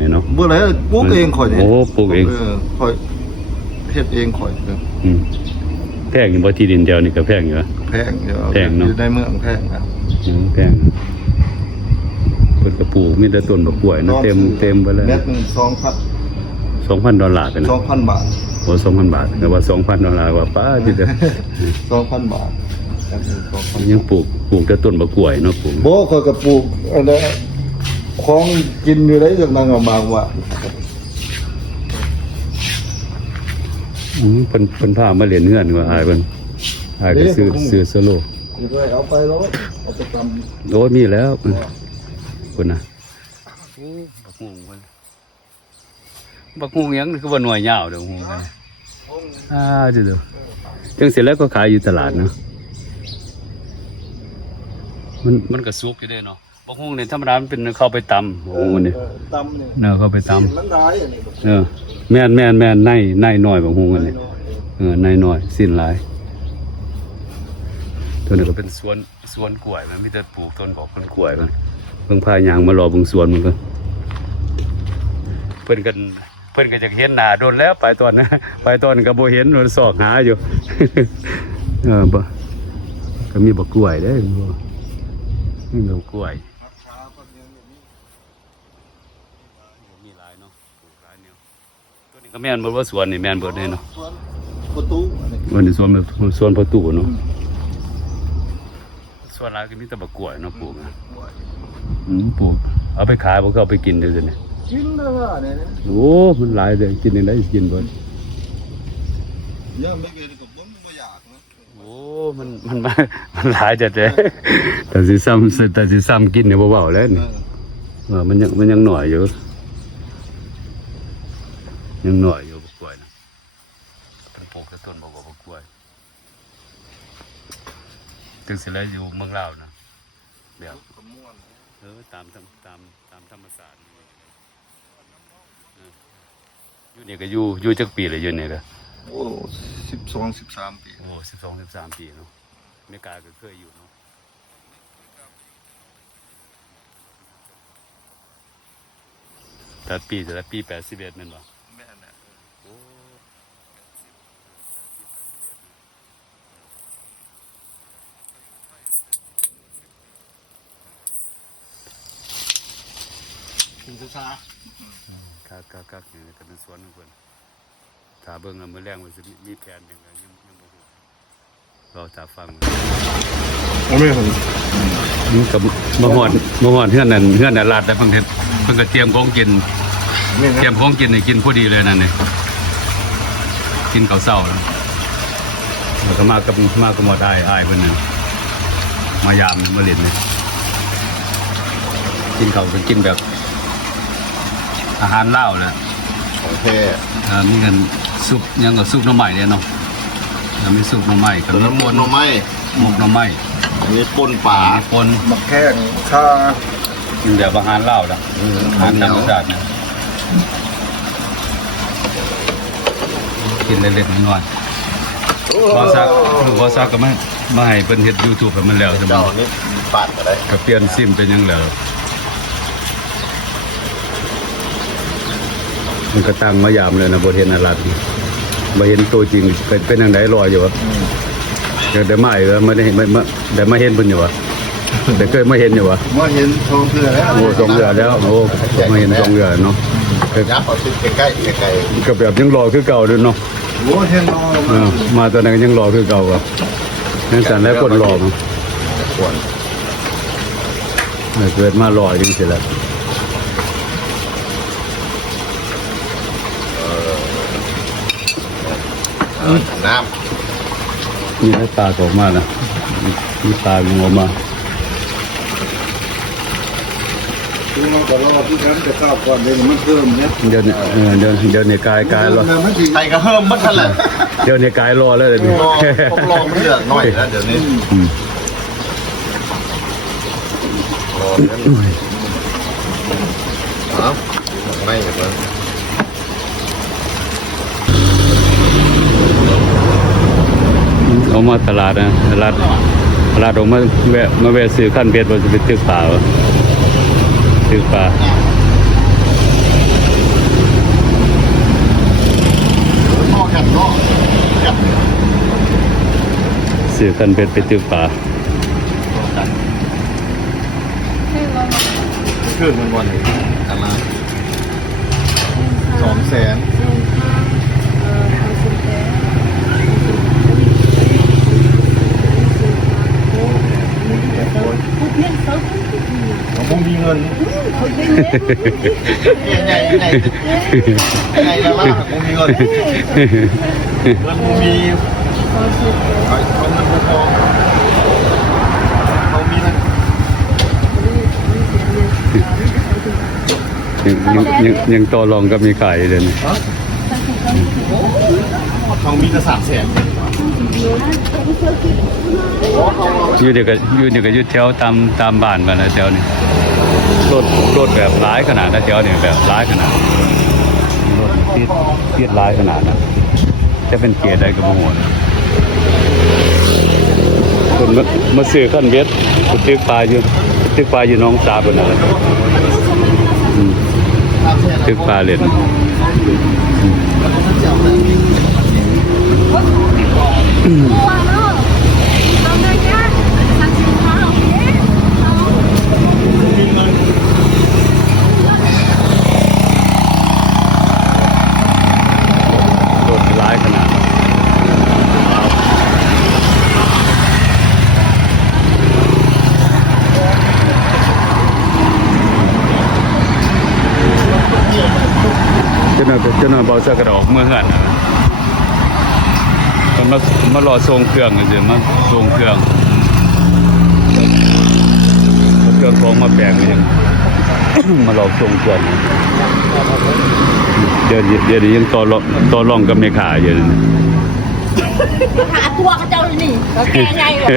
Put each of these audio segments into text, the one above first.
เนี่ยเนาะบ่เลยปลูกเองข่อยนี่ โอ้ปลูกเอง ข่อยเฮ็ดเองข่อย แพงอยู่บ่ที่ดินเดียวนี่ก็แพงอยู่อะ แพงอยู่ แพงเนาะ อยู่ในเมืองแพงนะ แพงเพิ่นก็ปลูกมีแต่ต้นบักกล้วยนะเต็มไปเลย เม็ดนึง$2,000ไปนะ 2,000 บาท โอ้2,000 บาทแต่ว่า$2,000ว่าป้าที่จะ 2,000 บาท ยังปลูกแต่ต้นบักกล้วยเนาะปลูก บ่ข่อยก็ปลูกอันนั้นของกินอยู่ได้จังนั้นเอามาว่า เพิ่นพามาเรียนเฮือนว่าอายเพิ่นอายก็ซื้อโซโล่ สิไปเอาไปแล้วเอาไปทำ โอ้มีแล้วคุณนะบักฮุงเพิ่นบักฮุงหยังคือว่าหน่วยยาวเด้อฮุงกันจิเด้อจังเสร็จแล้วก็ขายอยู่ตลาดเนาะมันก็สุกอยู่เด้เนาะบักฮุงนี่ธรรมดามันเป็นเข้าไปตำบักฮุงนี่ ตำนี่ เนาะเข้าไปตำ มันร้ายอันนี้ แม่นในน้อยบักฮุงอันนี้ในน้อยสิ้นหลายตัวนี้ก็เป็นสวนกล้วยมันมีแต่ปลูกต้นบอกต้นกล้วยมันเพิ่งพายางมารอเบิ่งสวนมันก็เพิ่นก็จะเห็นหน้าโดนแล้วไปตอนนะไปตอนก็บ่เห็นมันสอกหาอยู่ บ่ก็มีบักกล้วยเด้บ่มีบักกล้วยมีหลายเนาะปลูกหลายแนวตัวนี้ก็แม่นบ่ว่าสวนนี่แม่นเบิดเลยเนาะ ประตู วันนี้สวนประตูเนาะส่วนหลายก็มีแต่บักกล้วยเนาะปลูกปลูกเอาไปขายบ่ก็เอาไปกินเด้อเนี่ย กินแล้วว่าเนี่ย โอ้มันหลายเลยกินได้กินเบิด ยังไม่กินกับบ่บ่อยากนะ โอ้มันหลายจัดเลยแต่สิซ้ำกินเนี่ยบ่เว้าแล้วนี่มันยังหน่อยอยู่บักกล้วยนะเป็นปลูกแต่ต้นบักกล้วยถึงสิแล้วอยู่เมืองลาวนะแบบตามธรรมศาสตร์อยู่นี่ก็อยู่จักปีเลยอยู่นี่ก็ โอ้12-13 ปี โอ้12-13 ปีเนาะอเมริกาก็เคยอยู่เนาะแต่ปี81แม่นบ่ แม่น่ะ โอ้คุณสุชาคักๆนี่ก็เป็นสวนของเพิ่นถ้าเบิ่งแล้วมื้อแรงมันสิมีแผนจังไดยังบ่รู้รอถ้าฟัง บ่แม่น นี่ก็มาฮอดเฮือนนั่นลาดได้เพิ่นเฮ็ดเพิ่นก็เตรียมของกินให้กินพอดีเลยนั่นนี่กินข้าวเช้าแล้วก็มากับหมอดอ้ายเพิ่นนั่นมายามมาเล่นนี่กินข้าวก็กินแบบอาหารลาวแหละ ของแท้ มีกันซุปยังก็ซุปหน่อไม้เนี่ยเนาะแล้วมีซุปหน่อไม้กับ น้ำมันหน่อไม้ หมกหน่อไม้ อันนี้ป่นป่า ปน มักแข้งข้า กินแบบอาหารลาวละอาหารธรรมชาติเนี่ยกินเล็กๆน้อยๆบ่ซักก็มาให้เพิ่นเฮ็ด YouTube ให้มันแล้วใช่บ่ เจ้านี่ปาดก็ได้ ก็เปลี่ยนซิมเป็นหยังแล้วมันก็ตั้งมายามเลยนะบ่เห็นอะไรบ่เห็นตัวจริงเป็นจังได๋รออยู่วะได้มาอีกแล้วไม่ได้ได้มาเห็นเพิ่นอยู่วะได้เคยมาเห็นอยู่วะ ว่าเห็นทองเรือแล้ว โอ้2เดือนแล้วโอ้มาเห็น2เดือนเนาะ ยับเอาสิใกล้ๆ ก็แบบยังรอคือเก่าด้วยเนาะ โอ้เห็นรอ มาตอนนั้นยังรอคือเก่าอ่ะนั่นสั่นแล้วคนรอมั้ง ควร เกิดมารอจริงสิแล้ว น้ มีปลาออกมานะมีปลาลงออกมา ำคือเราก็รอที่ฉันจะเข้าก่อนเดี๋ยวมันเพิ่มเนี่ย เดี๋ยวในกายรอ ใส่กระเพิ่มมัดทันแหละ เดี๋ยวในกายรอแล้วเลย ต้องรอเลือกหน่อยนะเดี๋ยวนี้รอครับไม่เหมือนกัน เอามาตลาดนะตลาดออกมาแวะซื้อขั้นเบ็ดว่าจะไปซื้อปลา ซื้อคันเบ็ดไปตึกปลา คือมันวันนี้กันละ200,000ผมคงมีเงินใหญ่แล้วล่ะผมมีเงินผมมีเขาเงินพอเขามีนะ ยังต่อรองก็มีขายเลยนะ เขามีแต่300,000อยู่เดี๋ยวก็อยู่แถวตามบ้านกันนะแถวนี้รถแบบร้ายขนาดนะแถวนี้แบบร้ายขนาดรถติดร้ายขนาดนะจะเป็นเกียร์ได้ก็บ่ฮู้นะคนมาซื้อคันเบ็ดตึกปลาอยู่หน้องสาบนน่ะตึกปลาเล่นรถร้ายขนาดเจ้าหน้าเบาเสื้อกระดอกเมื่อเหือนนะมันมารอทรงเครื่องกันสิมาทรงเครื่องของมาแปลงกันยัง มารอทรงเครื่องเดี๋ยวยังต่อรองกับเมฆาอยู่นะ หาตัวเขาเจ้านี่เขาแก่ไงหรอ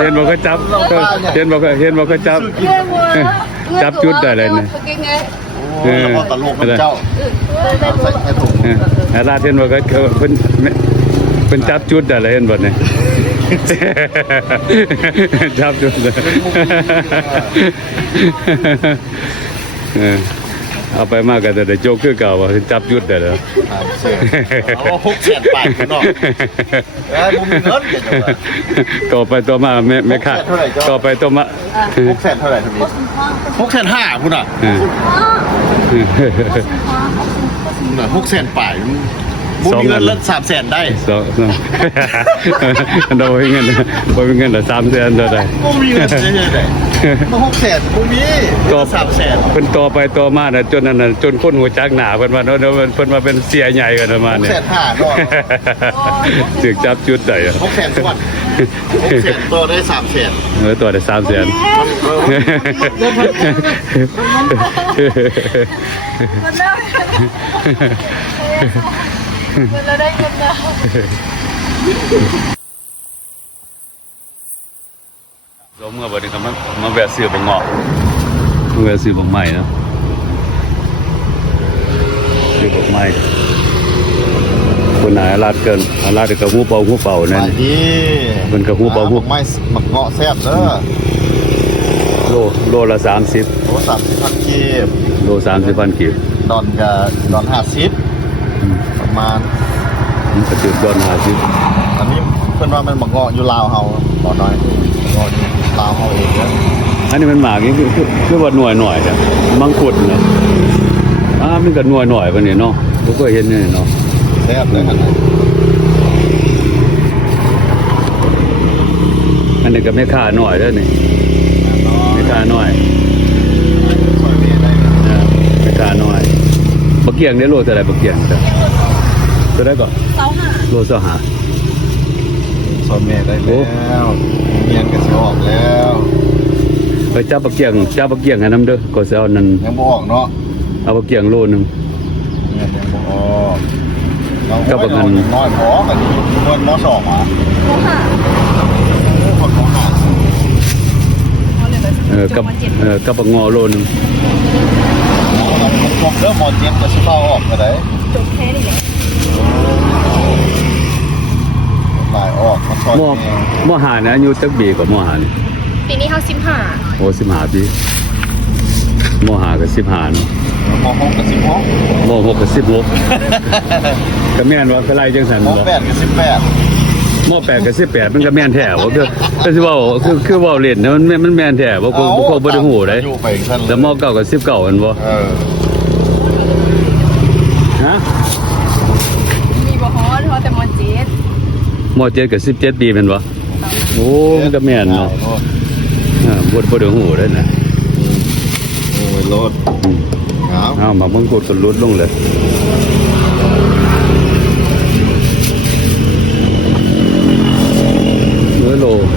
เห็นบอกก็จับจับจุดได้เลยเนี่ย โอ้แล้วก็ตลกกับเจ้าใส่ถุง อาลาเห็นบอกก็เป็นจับจุดได้เลยเห็นบ่เนี่ยจับจุดได้เอาไปมากกันแต่โจ๊กคือเก่าว่าจับยุดได้แล้ว เอา600,000ไปเนาะผมมีเงินเดี๋ยว ต่อไปตัวมาไม่ขาดต่อไปตัวมา 600,000เท่าไหร่ทีนี้6,500,000พุ่นน่ะ600,000ไปผมมีเงินละ300,000ได้ สองเราไม่เงินแต่300,000เท่าไหร่ ผมมีเงินได้มา600,000ผมมี300,000 เพิ่นต่อไปต่อมาน่ะจนนั้นน่ะจนคนหัวจักหนาเพิ่นว่าเนาะเพิ่นมาเป็นเสียใหญ่กันประมาณนี้ 600,000เนาะ ถึกจับจุดได้อะ 600,000ตัว600,000ตัวได้300,000 ตัวได้300,000 มันเราได้เงินแล้ว ลงเมื่อวันนี้ก็มาแวะซื้อบังเงาะมาแวะซื้อบังไม้เนาะซื้อบังไม้คนไหนอาลาดเกินอาลาดกับหูเป่านั่น ดี มันกับหูเป่าหู ไม่มักเงาะแซ่บเด้อ โลละ30 โอ้30,000กีบ โล30,000 กีบ ดอน50ประมาณ มันก็จุดดอน50 อันนี้เพิ่นว่ามันมักเงาะอยู่ลาวเฮาตอนน้อยเงาะอยู่ลาวเฮาเองเด้อ อันนี้มันหมากนี่คือว่าหน่อยจ้ะมังคุดเนาะมันก็หน่อยปานนี้เนาะบ่เคยเห็นนี่เนาะ แซ่บเลยครับ อันนี้ก็ไม่ค่าหน่อยเด้อนี่ไม่ค่าหน่อยไม่ค่าหน่อยบักเกียงได้โลเท่าไหร่บักเกียงจ้ะตัวได้ก่อน 25 โลเท่าหา ซอยแม่ได้แล้วเมียนก็สิออกแล้ว ไปจับบักเกียงให้น้ำเด้อก็สิเอานั่น ยังบ่ออกเนาะ เอาบักเกียงโลนึง เมียนยังบ่ออกเรา ก็ประมาณ น้อยพอกันนี้เพิ่นม2มาคนม5 กับบักงอโลนึง จบเริ่มหมดเจ็บก็สิเข้าออกก็ได้ จบแค่นี้แหละ หลายออกมาซอย มหาเนี่ยอายุจักปีกว่ามหานี่ ปีนี้เขา15 โอ้15ปีมหาก็15เนาะ ม6กับ16 ม6กับ16ก็แม่นว่าคือไรจังซั่น ม บ่ 8กับ18 ม8กับ18มันก็แม่นแท้บ่คือสิเว้าคือเว้าเล่นนะมันแม่นแท้บ่คงบ่ได้ฮู้ได้ อยู่ไปซั่น แล้วม9กับ19มันบ่ ฮะ มีบ่ฮอดแต่มอเจ็ด ม7กับ17ปีแม่นบ่โอ้มันก็แม่นเนาะบ่ได้ฮู้ได้นะ โอ้ยรถ อืม ครับ เอามาเบิ่งกดก็ลดลงเลย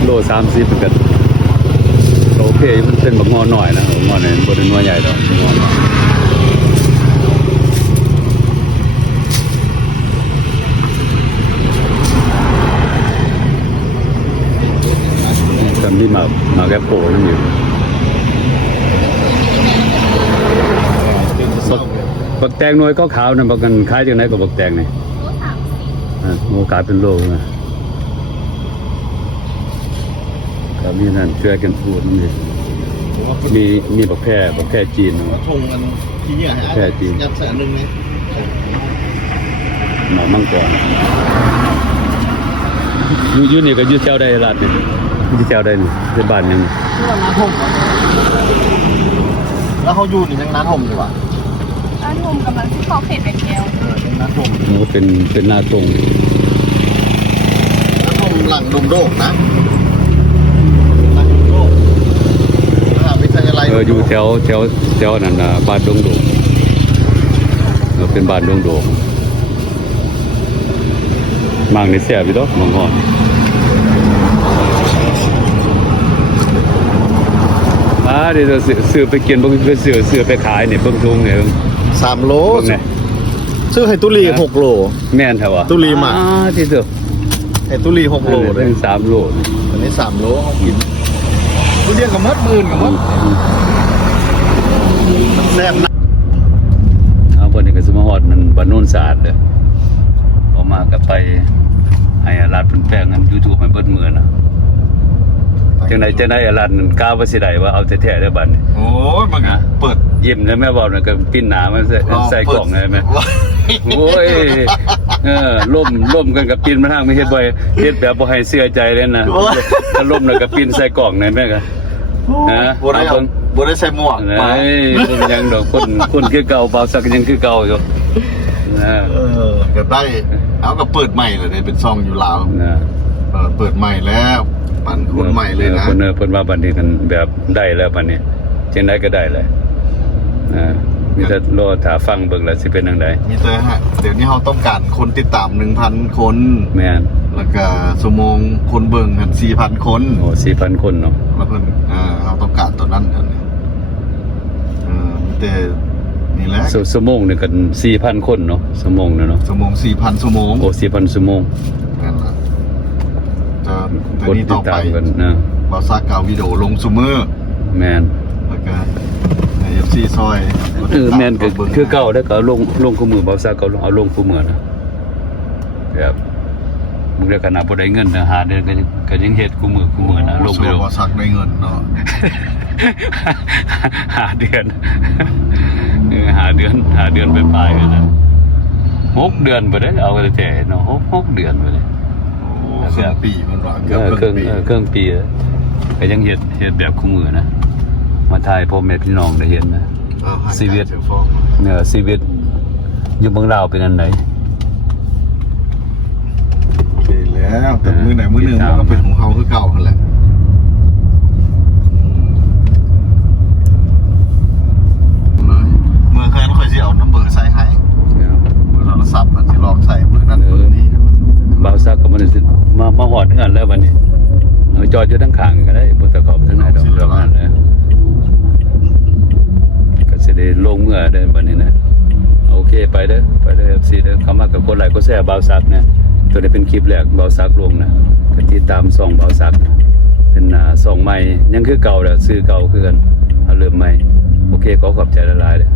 โล30เหมือนกันโอเคมันเป็นบักงอหน่อยนะบักงอเนี่ยบ่ได้นัวใหญ่ดอกงอน้อยกันที่มาแกโปนั่นอยู่บักแตงหน่วยขาวๆนั่นบักกันคล้ายจังไดกับบักแตงนี่โอกาสเป็นโลนะ ครับนี่นั่นช่วยกันพูดนี่มีบักแพร่จีน ทงมันที่เนี่ยฮะ แค่จริง ยัดใส่อันนึงนี่ หนองมังกรอยู่นี่ก็อยู่เจ้าได้ลาดนี่อยู่เจ้าได้นี่ที่บ้านนึง ที่ว่าน้าทมแล้วเขาอยู่นี่ยังน้าทมอยู่ว่ะ อันผมกำลังที่เขาเขตเป็นแก้ว ยังน้าทม มันก็เป็นหน้าตรง น้าทมหลังดมโดกนะหลังดมโดกไม่ใช่อะไร อยู่แถวนั่นน่ะบ้านดงโดงเป็นบ้านดงโดงมังนี่แซ่บอยู่ดอกมังฮอนเดี๋ยวซื้อไปกินบ่คือซื้อไปขายนี่เบิ่งทุงนี่ 3 โล เบิ่งนี่ ซื้อให้ตุลี6 โล แม่นแท้วะ ตุลีมา ที่สุด ให้ตุลี6 โลเลย ถึง3โล อันนี้3 โลเขากินทุเรียนกับมัดหมื่นกับมัดแซ่บนะ เอาเพิ่นนี่ก็สิมาฮอดมันบ้านโนนสะอาดเด้อออกมาก็ไปให้อาลาดเพิ่นแปลงอัน YouTube ให้เบิดมื้อนะจังได๋อาลาดนั่นกล้าว่าสิได้ว่าเอาแท้ๆได้อบัดนี้ โอ้ยมันก็เปิด ยิ้มแล้วแม่บอกนั่นก็ปิ้นหน้ามาใส่กล่องได้ไหมโอ้ยล่มกันกับปิ้นมาทางไม่เฮ็ดบ่เฮ็ดแบบบ่ให้เชื่อใจเลยนะถ้าล่มน่ะก็ปิ้นใส่กล่องได้แม่ก็ฮะ บัวได้บัวได้ใส่หมวก ไหนเป็นยังดอกคนคือเก่าเบาสักยังคือเก่าอยู่นะ ก็ได้เอาก็เปิดใหม่เลยเนี่ยเป็นซองอยู่ลาว นะ เปิดใหม่แล้วปั่นคนใหม่เลยนะ เพิ่นว่าบัดนี้กันแบบได้แล้วบัดนี้จังได๋ก็ได้เลยมีแต่รอถ้าฟังเบิ่งแล้วสิเป็นจังได๋ มีแต่ฮะเดี๋ยวนี้เราต้องการคนติดตาม 1,000 คน แม่น แล้วก็ชั่วโมงคนเบิ่งกัน 4,000 คน โอ้ 4,000 คนเนาะ แล้วเพิ่นเราต้องการตัวนั้นอันนี้มีแต่นี่แหละ ชั่วโมงนี่กัน 4,000 คนเนาะชั่วโมงนึงเนาะ ชั่วโมง 4,000 ชั่วโมง โอ้ 4,000 ชั่วโมง นั่นล่ะจะ คน นี้ ติ ต่ ด อไป ตามกันนะ บาซากาวิดีโอลงซุมื้อ แม่น แล้วก็ใน FC ซอย แม่นก็คือเก่าแล้วก็ลงคู่มือบ่ซาก็เอาลงคู่มือนะแบบมึงได้ขนาดบ่ได้เงินนะหาเดือนก็ยังเฮ็ดคู่มือนะลงไป โอ้บาซักได้เงินเนาะ หาเดือนหาเดือนไปปลายๆกันนะ6 เดือนบ่ได้เอาแต่เนาะ6 เดือนบ่ได้ โอ้ครึ่งปีมันว่าเกือบ เค ครึ่งปี รื่องปีแล้วก็ยังเฮ็ดแบบคู่มือนะมาถ่ายพ่อแม่พี่น้องได้เห็นนะ ชีวิต เสียฟอง ชีวิตอยู่เมืองลาวเป็นอันไหน โอเคแล้วแต่มื้อไหนมื้อหนึงมันก็เป็นของเฮาคือเก่าหั่นแหละเมื่อคืนค่อยสิเอาน้ำเบอร์ใส่ให้เบอร์โทรศัพท์มันสิลองใส่เบอร์นั้นเบอร์นี้ บ่าวซักก็มันมาหอดงานแล้ววันนี้จอดอยู่ทั้งข้างก็ได้บ่ตะขอบทั้งไหนดอกเรื่องนั้นนะก็สิได้ลงเมื่อได้วันนี้นะโอเคไปเด้อ FC เด้อเข้ามากับกดไลค์กดแชร์บ่าวซักนะตัวนี้เป็นคลิปแรกบ่าวซักลงนะก็ติดตามช่องบ่าวซักนะเป็นช่องใหม่ยังคือเก่าแหละชื่อเก่าคือกันเอาเริ่มใหม่โอเคขอขอบใจหลายๆเด้อ